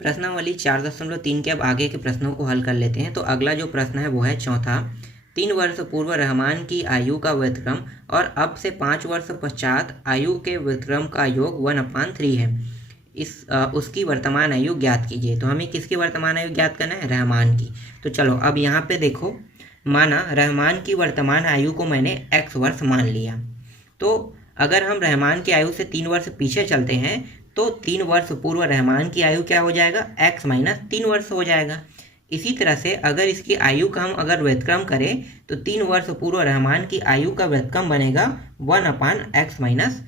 प्रश्नावली 4.3 के अब आगे के प्रश्नों को हल कर लेते हैं। तो अगला जो प्रश्न है वो है चौथा। 3 वर्ष पूर्व रहमान की आयु का व्युत्क्रम और अब से 5 वर्ष पश्चात आयु के व्युत्क्रम का योग 1/3 है। उसकी वर्तमान आयु ज्ञात कीजिए। तो हमें किसकी वर्तमान आयु ज्ञात करना है? रहमान की। तो चलो अब यहाँ पे देखो, माना रहमान की वर्तमान आयु को मैंने x वर्ष मान लिया। तो अगर हम रहमान की आयु से 3 वर्ष पीछे चलते हैं तो 3 वर्ष पूर्व रहमान की आयु क्या हो जाएगा? x - 3 वर्ष हो जाएगा। इसी तरह से अगर इसकी आयु का हम अगर व्युत्क्रम करें तो 3 वर्ष पूर्व रहमान की आयु का व्युत्क्रम बनेगा 1/x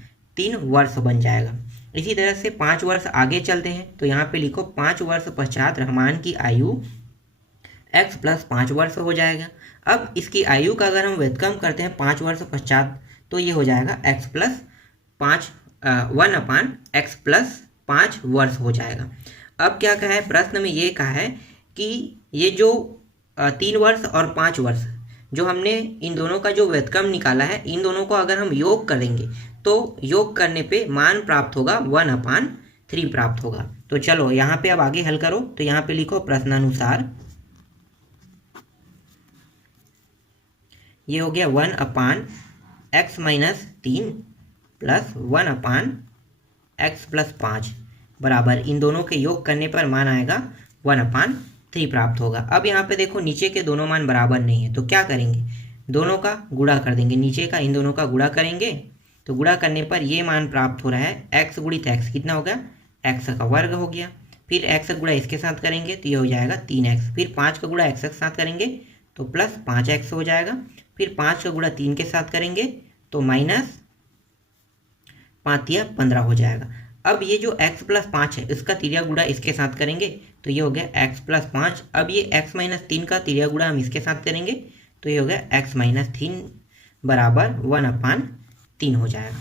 - 3 वर्ष बन जाएगा। इसी तरह से 5 वर्ष आगे चलते हैं तो यहाँ पे लिखो 5 वर्ष पश्चात रहमान की आयु x + 5 वर्ष हो जाएगा। अब इसकी आयु का अगर हम व्युत्क्रम करते हैं 5 वर्ष पश्चात तो ये हो जाएगा x + 5 1/x + 5 वर्ष हो जाएगा। अब क्या कहा है प्रश्न में? ये कहा है कि ये जो 3 वर्ष और 5 वर्ष जो हमने इन दोनों का जो व्युत्क्रम निकाला है, इन दोनों को अगर हम योग करेंगे तो योग करने पे मान प्राप्त होगा 1/3 प्राप्त होगा। तो चलो यहाँ पे अब आगे हल करो। तो यहाँ पे लिखो प्रश्नानुसार ये हो गया 1/x - 3 + 1/x + 5 बराबर इन दोनों के योग करने पर मान आएगा 1/3 प्राप्त होगा। अब यहाँ पे देखो नीचे के दोनों मान बराबर नहीं है तो क्या करेंगे? दोनों का गुणा कर देंगे। नीचे का इन दोनों का गुणा करेंगे तो गुणा करने पर ये मान प्राप्त हो रहा है x × x कितना हो गया? x का वर्ग हो गया। फिर x का गुणा इसके साथ करेंगे तो ये हो जाएगा 3x। फिर 5 का गुणा x के साथ करेंगे तो +5x हो जाएगा। फिर 5 का गुणा 3 के साथ करेंगे तो -5 × 15 हो जाएगा। अब ये जो x + 5 है इसका तिर्या गुणा इसके साथ करेंगे तो ये हो गया x + 5। अब ये x - 3 का तिर्या गुणा हम इसके साथ करेंगे तो ये हो गया x - 3 बराबर 1/3 हो जाएगा।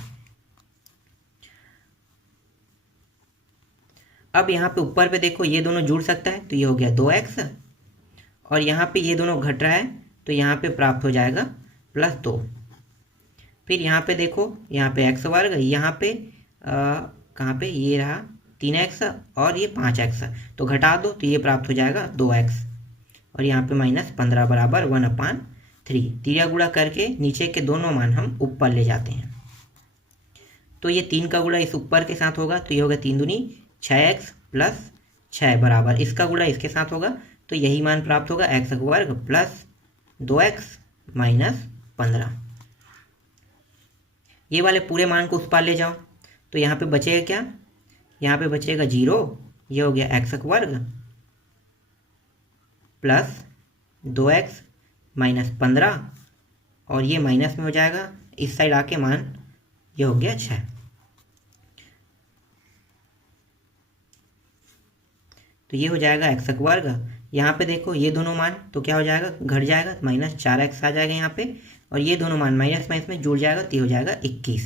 अब यहाँ पे ऊपर पे देखो ये दोनों जुड़ सकता है तो ये हो गया 2x और यहाँ पे ये दोनों घट रहा है तो यहाँ पे प्राप्त हो जाएगा +2। फिर यहाँ पे देखो यहाँ पे x वर्ग, यहाँ पे कहाँ पे ये रहा 3x और ये 5x तो घटा दो तो ये प्राप्त हो जाएगा 2x और यहाँ पे -15 बराबर 1/3। तिर्या गुणा करके नीचे के दोनों मान हम ऊपर ले जाते हैं तो ये 3 का गुणा इस ऊपर के साथ होगा तो ये होगा 3 दूनी 6x + 6 बराबर इसका गुणा इसके साथ होगा तो यही मान प्राप्त होगा x वर्ग + 2x - 15। ये वाले पूरे मान को उस पार ले जाओ तो यहाँ पे बचेगा क्या? यहाँ पे बचेगा 0। ये हो गया x वर्ग + 2x - 15 और ये माइनस में हो जाएगा इस साइड आके मान ये हो गया 6। तो ये हो जाएगा x वर्ग। यहाँ पे देखो ये दोनों मान तो क्या हो जाएगा? घट जाएगा तो -4x आ जाएगा यहाँ पे और ये दोनों मान माइनस में जुड़ जाएगा तो ये हो जाएगा 21।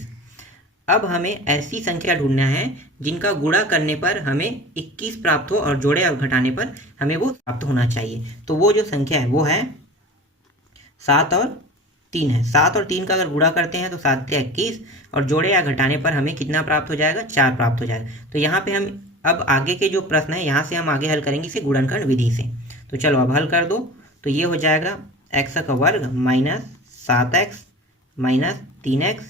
अब हमें ऐसी संख्या ढूंढना है जिनका गुणा करने पर हमें 21 प्राप्त हो और जोड़े और घटाने पर हमें वो प्राप्त होना चाहिए। तो वो जो संख्या है वो है 7 और 3 है। 7 और 3 का अगर गुणा करते हैं तो 7 से 21 और जोड़े या घटाने पर हमें कितना प्राप्त हो जाएगा? 4 प्राप्त हो जाएगा। तो यहाँ पे हम अब आगे के जो प्रश्न है यहाँ से हम आगे हल करेंगे इसे गुणनखंड विधि से। तो चलो अब हल कर दो। तो ये हो जाएगा x का वर्ग -7x - 3x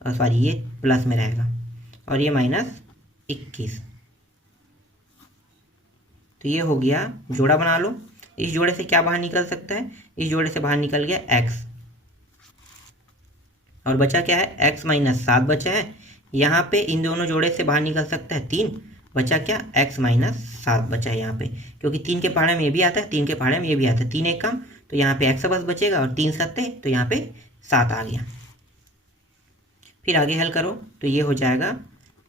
सॉरी ये प्लस में रहेगा और ये -21। तो ये हो गया, जोड़ा बना लो। इस जोड़े से क्या बाहर निकल सकता है? इस जोड़े से बाहर निकल गया x और बचा क्या है? x - 7 बचा है। यहाँ पे इन दोनों जोड़े से बाहर निकल सकता है 3, बचा क्या? x - 7 बचा है यहाँ पे, क्योंकि 3 के पहाड़े में ये भी आता है, 3 के पहाड़े में ये भी आता है। 3 एक कम तो यहाँ पे x बस बचेगा और 3 सत्ते तो यहाँ पे 7 आ गया। फिर आगे हल करो तो ये हो जाएगा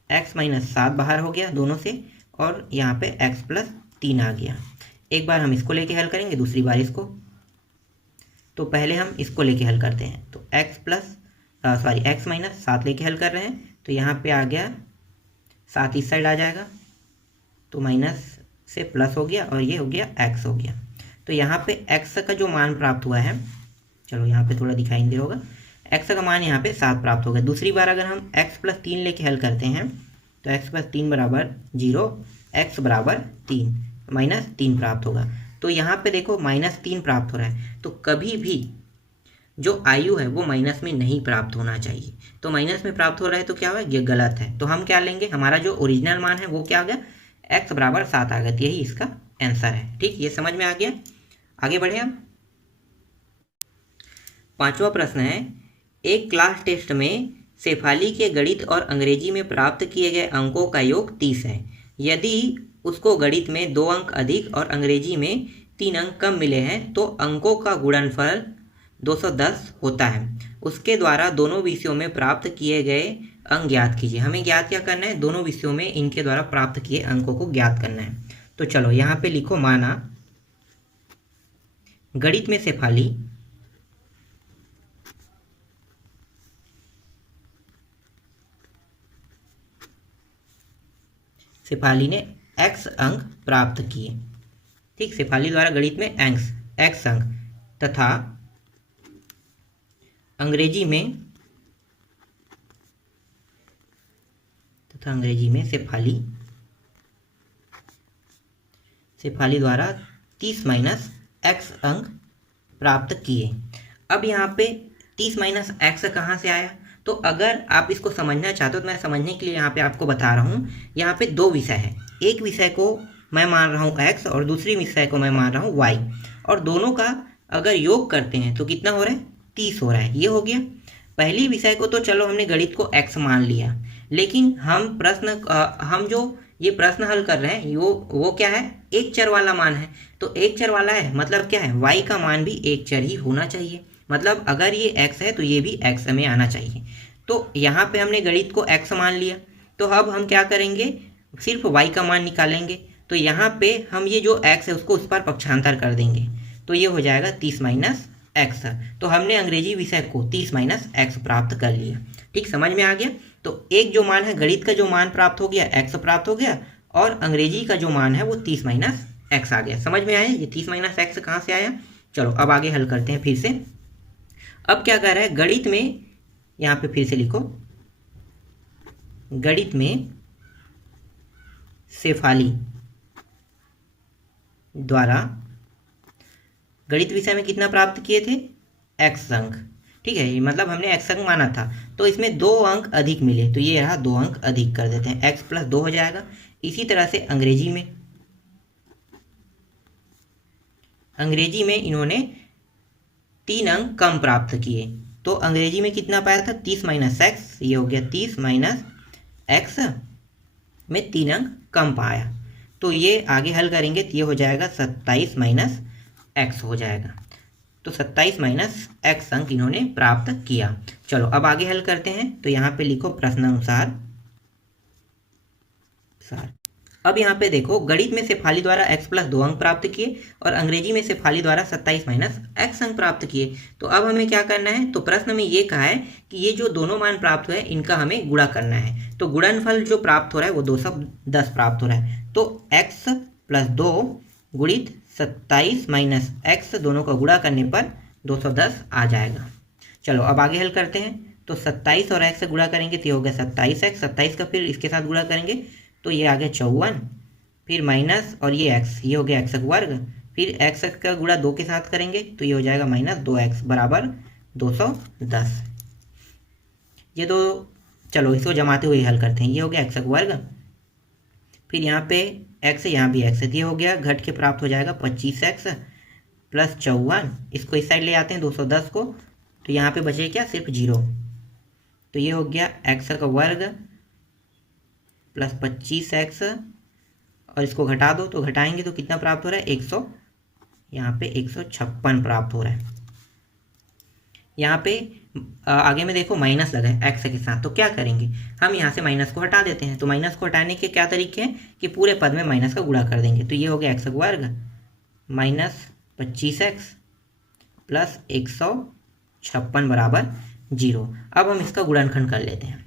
x - 7 बाहर हो गया दोनों से और यहाँ पे x + 3 आ गया। एक बार हम इसको लेके हल करेंगे, दूसरी बार इसको। तो पहले हम इसको लेके हल करते हैं। तो x - 7 लेके हल कर रहे हैं तो यहाँ पे आ गया 7 इस साइड आ जाएगा तो माइनस से प्लस हो गया और ये हो गया x हो गया। तो यहाँ पे x का जो मान प्राप्त हुआ है, चलो यहाँ पे थोड़ा दिखाई दे होगा, x का मान यहाँ पे 7 प्राप्त हो गया। दूसरी बार अगर हम x + 3 लेके हल करते हैं तो x + 3 बराबर 0 x बराबर 3, -3 प्राप्त होगा। तो यहाँ पे देखो -3 प्राप्त हो रहा है, तो कभी भी जो आयु है वो माइनस में नहीं प्राप्त होना चाहिए। तो माइनस में प्राप्त हो रहा है तो क्या हुआ, ये गलत है। तो हम क्या लेंगे, हमारा जो ओरिजिनल मान है वो क्या आ गया, x बराबर 7 आ गया। यही इसका आंसर है। ठीक, ये समझ में आ गया। आगे बढ़े हम। 5वां प्रश्न है, एक क्लास टेस्ट में शेफाली के गणित और अंग्रेजी में प्राप्त किए गए अंकों का योग 30 है। यदि उसको गणित में 2 अंक अधिक और अंग्रेजी में 3 अंक कम मिले हैं तो अंकों का गुणनफल 210 होता है। उसके द्वारा दोनों विषयों में प्राप्त किए गए अंक ज्ञात कीजिए। हमें ज्ञात क्या करना है, दोनों विषयों में इनके द्वारा प्राप्त किए अंकों को ज्ञात करना है। तो चलो यहाँ पे लिखो, माना गणित में शेफाली ने x अंक प्राप्त किए। ठीक, शेफाली द्वारा गणित में x अंक तथा अंग्रेजी में शेफाली द्वारा 30 माइनस x अंक प्राप्त किए। अब यहाँ पे 30 माइनस x कहाँ से आया, तो अगर आप इसको समझना चाहते हो तो मैं समझने के लिए यहाँ पे आपको बता रहा हूँ। यहाँ पे 2 विषय है, एक विषय को मैं मान रहा हूँ x और दूसरी विषय को मैं मान रहा हूँ y, और दोनों का अगर योग करते हैं तो कितना हो रहा है, 30 हो रहा है। ये हो गया। पहली विषय को तो चलो हमने गणित को x मान लिया, लेकिन हम जो ये प्रश्न हल कर रहे हैं वो क्या है, एक चर वाला मान है। तो एक चर वाला है मतलब क्या है, y का मान भी एक चर ही होना चाहिए। मतलब अगर ये x है तो ये भी x में आना चाहिए। तो यहाँ पे हमने गणित को x मान लिया, तो अब हम क्या करेंगे, सिर्फ y का मान निकालेंगे। तो यहाँ पे हम ये जो x है उसको उस पर पक्षांतर कर देंगे, तो ये हो जाएगा 30 माइनस x। तो हमने अंग्रेजी विषय को 30 माइनस x प्राप्त कर लिया। ठीक, समझ में आ गया। तो एक जो मान है गणित का जो मान प्राप्त हो गया, x प्राप्त हो गया, और अंग्रेजी का जो मान है वो 30 माइनस x आ गया। समझ में आया, ये 30 माइनस x कहाँ से आया। चलो अब आगे हल करते हैं फिर से। अब क्या कह रहा है, गणित में, यहाँ पे फिर से लिखो, गणित में शेफाली द्वारा गणित विषय में कितना प्राप्त किए थे, x अंक। ठीक है, मतलब हमने x अंक माना था, तो इसमें 2 अंक अधिक मिले, तो ये रहा 2 अंक अधिक कर देते हैं, x प्लस 2 हो जाएगा। इसी तरह से अंग्रेजी में इन्होंने 3 अंक कम प्राप्त किए। तो अंग्रेजी में कितना पाया था, 30 माइनस एक्स, ये हो गया 30 माइनस एक्स में 3 अंक कम पाया। तो ये आगे हल करेंगे तो ये हो जाएगा 27 माइनस एक्स हो जाएगा। तो 27 माइनस एक्स अंक इन्होंने प्राप्त किया। चलो अब आगे हल करते हैं। तो यहाँ पे लिखो प्रश्नानुसार। अब यहाँ पे देखो, गणित में शेफाली द्वारा x प्लस 2 अंक प्राप्त किए और अंग्रेजी में शेफाली द्वारा 27 माइनस x अंक प्राप्त किए। तो अब हमें क्या करना है, तो प्रश्न में ये कहा है कि ये जो दोनों मान प्राप्त हुए इनका हमें गुणा करना है। तो गुणनफल जो प्राप्त हो रहा है वो 210 प्राप्त हो रहा है। तो x प्लस 2 गुणित 27 माइनस x, दोनों का गुणा करने पर 210 आ जाएगा। चलो अब आगे हल करते हैं। तो 27 और x से गुणा करेंगे तो ये हो गया 27x, 27 का फिर इसके साथ गुणा करेंगे तो ये आ गया 54, फिर माइनस और ये x, ये हो गया x वर्ग, फिर x का गुणा 2 के साथ करेंगे तो ये हो जाएगा माइनस 2x बराबर 210। ये दो, चलो इसको जमाते हुए हल करते हैं। ये हो गया x वर्ग, फिर यहाँ पे x है, यहाँ भी x है, ये हो गया घट के प्राप्त हो जाएगा 25x प्लस 54। इसको इस साइड ले आते हैं 210 को, तो यहाँ पे बचे क्या, सिर्फ 0। तो ये हो गया x का वर्ग प्लस 25x, और इसको घटा दो तो घटाएंगे तो कितना प्राप्त हो रहा है, 100, यहाँ पे 156 प्राप्त हो रहा है। यहाँ पे आगे में देखो माइनस लगा है x के साथ, तो क्या करेंगे, हम यहाँ से माइनस को हटा देते हैं। तो माइनस को हटाने के क्या तरीके हैं कि पूरे पद में माइनस का गुणा कर देंगे। तो ये हो गया x वर्ग माइनस 25x प्लस 156 बराबर 0। अब हम इसका गुणनखंड कर लेते हैं।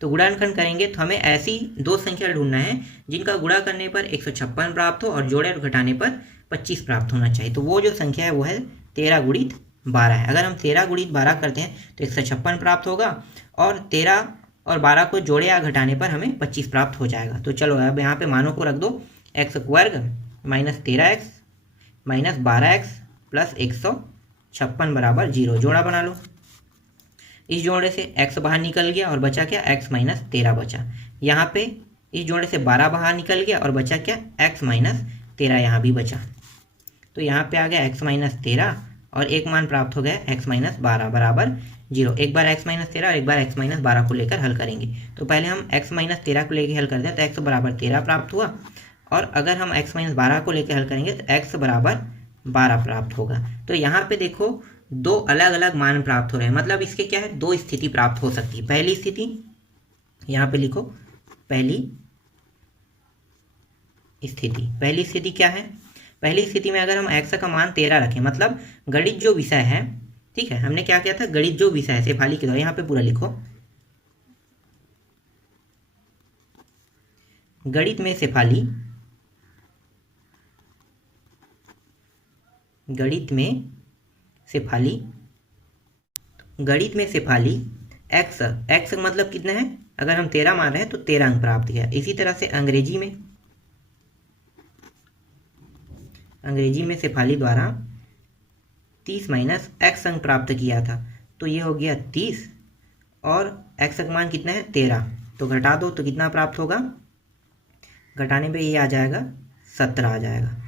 तो गुणनखंड करेंगे तो हमें ऐसी 2 संख्या ढूंढना है जिनका गुणा करने पर 156 प्राप्त हो और जोड़े और घटाने पर 25 प्राप्त होना चाहिए। तो वो जो संख्या है वो है 13 गुणित 12 है। अगर हम 13 गुणित 12 करते हैं तो 156 प्राप्त होगा, और 13 और 12 को जोड़े या घटाने पर हमें 25 प्राप्त हो जाएगा। तो चलो अब यहाँ पे मानों को रख दो, एक्स वर्ग minus 13x minus 12x plus 156 बराबर 0। जोड़ा बना लो। इस जोड़े से x बाहर निकल गया और बचा क्या, x माइनस 13 बचा। यहाँ पे इस जोड़े से 12 बाहर निकल गया और बचा क्या, x माइनस 13 यहाँ भी बचा। तो यहाँ पे आ गया x माइनस 13 और एक मान प्राप्त हो गया x माइनस 12 बराबर 0। एक बार x माइनस 13 और एक बार x माइनस 12 को लेकर हल करेंगे। तो पहले हम x माइनस 13 को लेकर हल करते हैं तो x बराबर 13 प्राप्त हुआ, और अगर हम x माइनस 12 को लेकर हल करेंगे तो x बराबर 12 प्राप्त होगा। तो यहाँ पे देखो दो अलग अलग मान प्राप्त हो रहे हैं, मतलब इसके क्या है, दो स्थिति प्राप्त हो सकती है। पहली स्थिति यहाँ पे लिखो, पहली स्थिति क्या है, पहली स्थिति में अगर हम x का मान 13 रखें, मतलब गणित जो विषय है, ठीक है, हमने क्या किया था, गणित जो विषय है शेफाली के द्वारा, यहाँ पे पूरा लिखो, गणित में शेफाली x मतलब कितना है, अगर हम 13 मान रहे हैं तो 13 अंक प्राप्त किया। इसी तरह से अंग्रेजी में शेफाली द्वारा 30 माइनस x अंक प्राप्त किया था, तो ये हो गया 30 और x का मान कितना है, 13। तो घटा दो तो कितना प्राप्त होगा, घटाने पे ये आ जाएगा 17 आ जाएगा।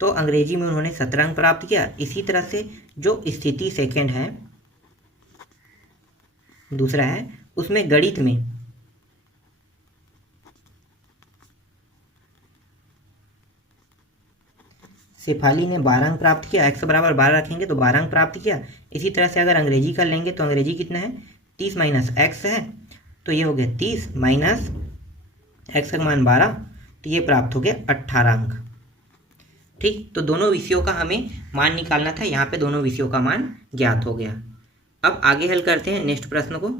तो अंग्रेजी में उन्होंने 17 अंक प्राप्त किया। इसी तरह से जो स्थिति सेकंड है, दूसरा है, उसमें गणित में शेफाली ने 12 अंक प्राप्त किया। x बराबर 12 रखेंगे तो 12 अंक प्राप्त किया। इसी तरह से अगर अंग्रेजी का लेंगे तो अंग्रेजी कितना है, 30 माइनस x है, तो ये हो गया 30 माइनस x का मान 12, तो ये प्राप्त हो गया 18 अंक। ठीक, तो दोनों विषयों का हमें मान निकालना था, यहाँ पे दोनों विषयों का मान ज्ञात हो गया। अब आगे हल करते हैं नेक्स्ट प्रश्न को।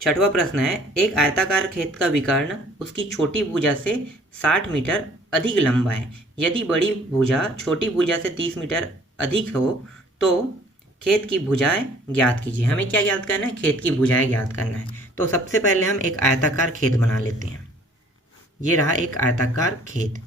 छठवां प्रश्न है, एक आयताकार खेत का विकर्ण उसकी छोटी भुजा से 60 मीटर अधिक लंबा है। यदि बड़ी भुजा छोटी भुजा से 30 मीटर अधिक हो तो खेत की भुजाएं ज्ञात कीजिए। हमें क्या ज्ञात करना है, खेत की भुजाएं ज्ञात करना है। तो सबसे पहले हम एक आयताकार खेत बना लेते हैं। ये रहा एक आयताकार खेत।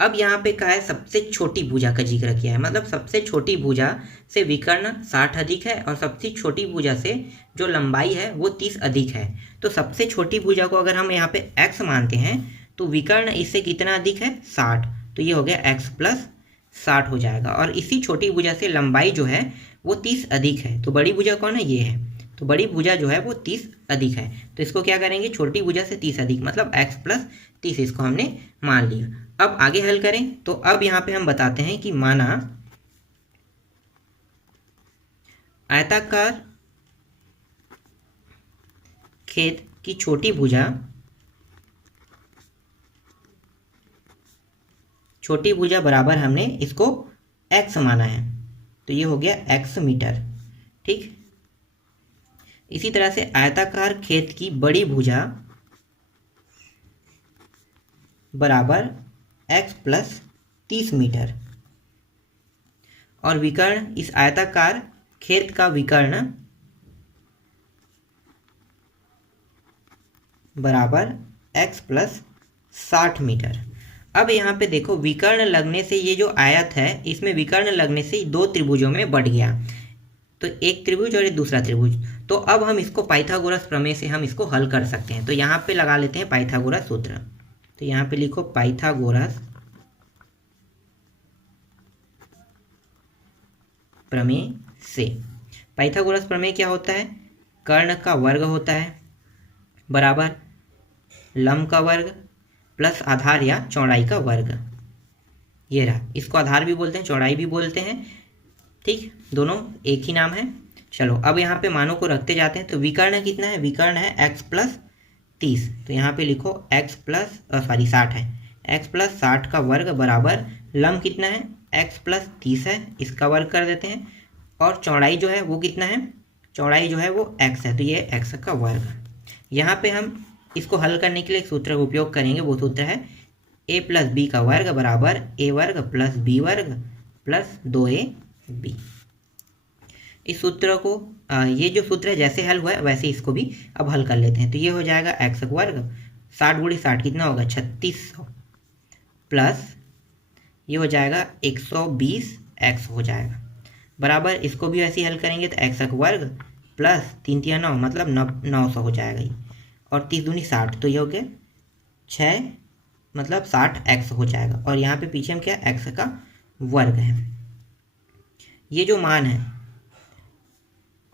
अब यहाँ पे कहा है सबसे छोटी भुजा का जिक्र किया है, मतलब सबसे छोटी भुजा से विकर्ण 60 अधिक है और सबसे छोटी भुजा से जो लंबाई है वो 30 अधिक है। तो सबसे छोटी भुजा को अगर हम यहाँ पे x मानते हैं तो विकर्ण इससे कितना अधिक है, 60, तो ये हो गया x प्लस 60 हो जाएगा। और इसी छोटी भुजा से लंबाई जो है वो 30 अधिक है। तो बड़ी भुजा कौन है, ये है, तो बड़ी भुजा जो है वो 30 अधिक है। तो इसको क्या करेंगे, छोटी भुजा से 30 अधिक मतलब x प्लस 30, इसको हमने मान लिया। अब आगे हल करें तो अब यहाँ पे हम बताते हैं कि माना आयताकार खेत की छोटी भुजा बराबर हमने इसको x माना है, तो ये हो गया x मीटर। ठीक, इसी तरह से आयताकार खेत की बड़ी भुजा बराबर x प्लस 30 मीटर, और विकर्ण इस आयताकार खेत का विकर्ण बराबर x प्लस 60 मीटर। अब यहाँ पे देखो विकर्ण लगने से ये जो आयत है इसमें विकर्ण लगने से दो त्रिभुजों में बढ़ गया, तो एक त्रिभुज और एक दूसरा त्रिभुज। तो अब हम इसको पाइथागोरस प्रमेय से हम इसको हल कर सकते हैं। तो यहाँ पे लगा लेते हैं पाइथागोरस सूत्र। तो यहाँ पे लिखो पाइथागोरस प्रमेय से। पाइथागोरस प्रमेय क्या होता है, कर्ण का वर्ग होता है बराबर लंब का वर्ग प्लस आधार या चौड़ाई का वर्ग। ये रहा, इसको आधार भी बोलते हैं, चौड़ाई भी बोलते हैं। ठीक, दोनों एक ही नाम है। चलो अब यहाँ पे मानों को रखते जाते हैं। तो विकर्ण कितना है, विकर्ण है x प्लस 30, तो यहाँ पे लिखो x प्लस 60 है, x प्लस 60 का वर्ग बराबर लंब कितना है, x प्लस 30 है, इसका वर्ग कर देते हैं। और चौड़ाई जो है वो कितना है, चौड़ाई जो है वो x है, तो ये x का वर्ग। यहाँ पे हम इसको हल करने के लिए एक सूत्र का उपयोग करेंगे, वो सूत्र है a प्लस बी का वर्ग बराबर a वर्ग प्लस बी वर्ग प्लस 2ab। इस सूत्र को ये जो सूत्र है जैसे हल हुआ है वैसे इसको भी अब हल कर लेते हैं। तो ये हो जाएगा एक्स वर्ग 60 गुणी 60 कितना होगा 3600 प्लस ये हो जाएगा 120 एक्स हो जाएगा बराबर, इसको भी वैसे ही हल करेंगे तो एक्स वर्ग प्लस 3 तिया 9 मतलब 900 हो जाएगा ये, और 30 दूनी 60 तो ये हो गया 6 मतलब 60 एक्स हो जाएगा। और यहाँ पे पीछे हम क्या एक्स का वर्ग है, ये जो मान है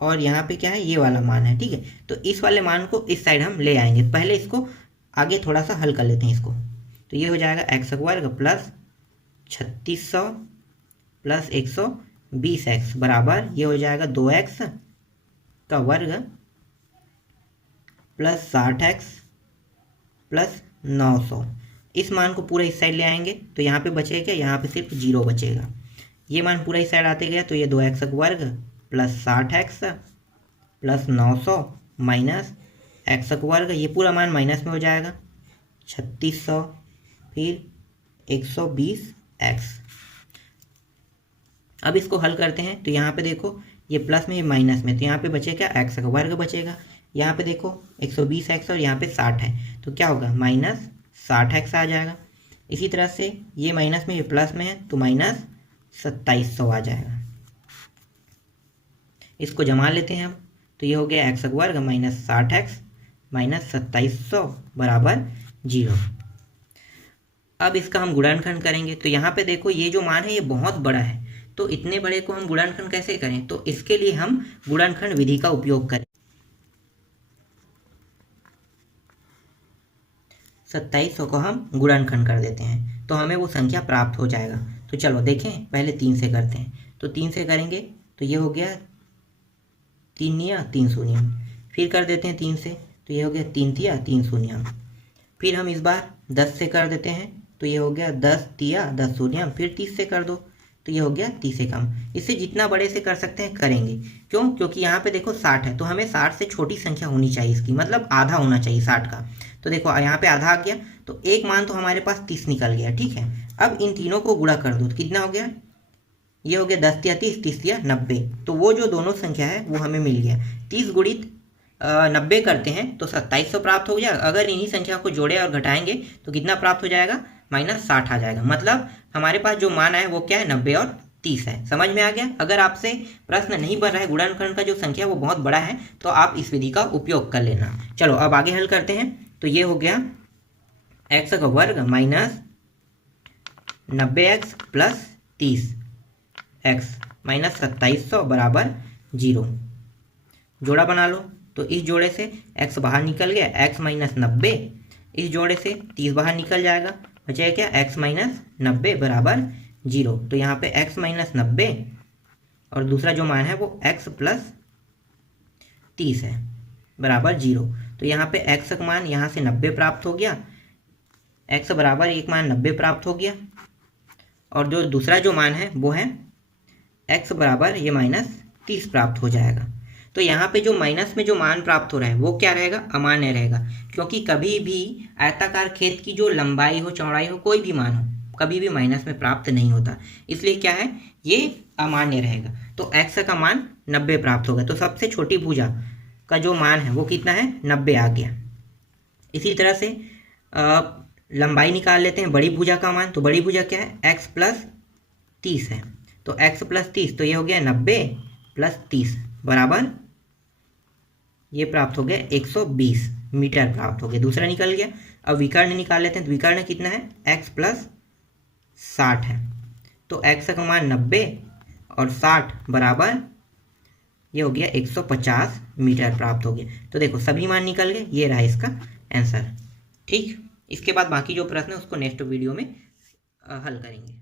और यहाँ पे क्या है ये वाला मान है, ठीक है। तो इस वाले मान को इस साइड हम ले आएंगे, पहले इसको आगे थोड़ा सा हल कर लेते हैं इसको। तो ये हो जाएगा एक्स वर्ग प्लस 3600 प्लस 120 एक्स बराबर ये हो जाएगा 2x का वर्ग प्लस 60 एक्स प्लस 900। इस मान को पूरा इस साइड ले आएंगे तो यहाँ पे बचेगा क्या, यहाँ पे सिर्फ 0 बचेगा। ये मान पूरा इस साइड आते गया तो ये 2x वर्ग plus 60 x plus 900 minus x वर्ग, ये पूरा मान माइनस में हो जाएगा 3600 फिर 120 एक्स। अब इसको हल करते हैं तो यहाँ पे देखो ये प्लस में ये माइनस में, तो यहाँ पे बचेगा एक्स का वर्ग बचेगा, यहाँ पे देखो 120 एक्स और यहाँ पे 60 है तो क्या होगा माइनस 60 एक्स आ जाएगा। इसी तरह से ये माइनस में ये प्लस में है तो माइनस 2700 आ जाएगा। इसको जमा लेते हैं हम तो ये हो गया एक्स वर्ग माइनस 60 एक्स माइनस 2700 बराबर 0। अब इसका हम गुणनखंड करेंगे तो यहाँ पे देखो ये जो मान है ये बहुत बड़ा है, तो इतने बड़े को हम गुणनखंड कैसे करें, तो इसके लिए हम गुणनखंड विधि का उपयोग करें। 2700 को हम गुणनखंड कर देते हैं तो हमें वो संख्या प्राप्त हो जाएगा। तो चलो देखें, पहले 3 से करते हैं, तो 3 से करेंगे तो ये हो गया 3 निया 3 शून्य, फिर कर देते हैं 3 से तो ये हो गया 3 तिया 3 शून्य, फिर हम इस बार 10 से कर देते हैं तो ये हो गया 10 तिया 10 शून्य, फिर 30 से कर दो तो ये हो गया 30 से कम। इससे जितना बड़े से कर सकते हैं करेंगे, क्यों, क्योंकि यहाँ पे देखो 60 है तो हमें 60 से छोटी संख्या होनी चाहिए, इसकी मतलब आधा होना चाहिए 60 का। तो देखो यहाँ पे आधा आ गया तो एक मान तो हमारे पास 30 निकल गया, ठीक है। अब इन तीनों को गुणा कर दो तो कितना हो गया, ये हो गया 10 तिया 30 30 तिया 90, तो वो जो दोनों संख्या है वो हमें मिल गया। 30 गुणित 90 करते हैं तो 2700 प्राप्त हो गया। अगर इन्हीं संख्या को जोड़े और घटाएंगे तो कितना प्राप्त हो जाएगा, माइनस 60 आ जाएगा। मतलब हमारे पास जो मान है वो क्या है 90 और 30 है। समझ में आ गया। अगर आपसे प्रश्न नहीं बन रहा है, गुणनखंड का जो संख्या वो बहुत बड़ा है, तो आप इस विधि का उपयोग कर लेना। चलो अब आगे हल करते हैं। तो ये हो गया एक्स का वर्ग minus 90x plus 30x minus 2700 बराबर 0। जोड़ा बना लो तो इस जोड़े से x बाहर निकल गया, x माइनस 90, इस जोड़े से 30 बाहर निकल जाएगा, बचेगा क्या x माइनस 90 बराबर 0। तो यहाँ पे x माइनस 90 और दूसरा जो मान है वो x प्लस 30 है बराबर 0। तो यहाँ पे x का मान यहाँ से 90 प्राप्त हो गया, x बराबर एक मान 90 प्राप्त हो गया, और जो दूसरा जो मान है वो है x बराबर ये माइनस 30 प्राप्त हो जाएगा। तो यहाँ पे जो माइनस में जो मान प्राप्त हो रहा है वो क्या रहेगा, अमान्य रहेगा, क्योंकि कभी भी आयताकार खेत की जो लंबाई हो चौड़ाई हो कोई भी मान हो कभी भी माइनस में प्राप्त नहीं होता, इसलिए क्या है ये अमान्य रहेगा। तो x का मान 90 प्राप्त होगा, तो सबसे छोटी भुजा का जो मान है वो कितना है 90 आ गया। इसी तरह से लंबाई निकाल लेते हैं बड़ी भुजा का मान। तो बड़ी भुजा क्या है x प्लस 30 है, तो x प्लस 30 तो ये हो गया 90 प्लस 30 बराबर ये प्राप्त हो गया 120 मीटर प्राप्त हो गया, दूसरा निकल गया। अब विकर्ण निकाल लेते हैं। तो विकर्ण कितना है x प्लस 60 है, तो x का मान 90 और 60 बराबर ये हो गया 150 मीटर प्राप्त हो गया। तो देखो सभी मान निकल गए, ये रहा इसका आंसर। ठीक, इसके बाद बाकी जो प्रश्न है उसको नेक्स्ट वीडियो में हल करेंगे।